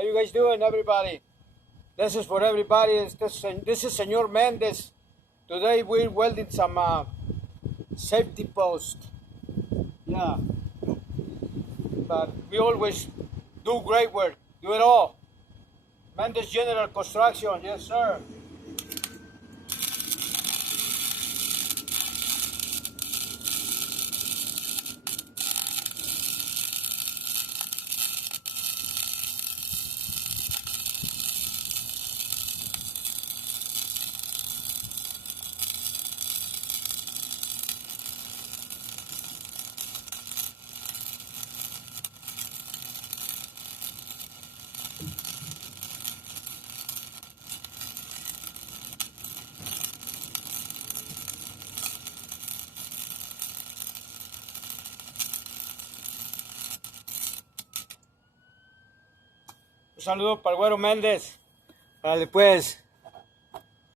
How you guys doing, everybody? This is for everybody. This is Senor Mendez. Today we're welding some safety post. Yeah, but we always do great work. Do it all. Mendez General Construction. Yes, sir. Un saludo para el güero Méndez. Vale, pues.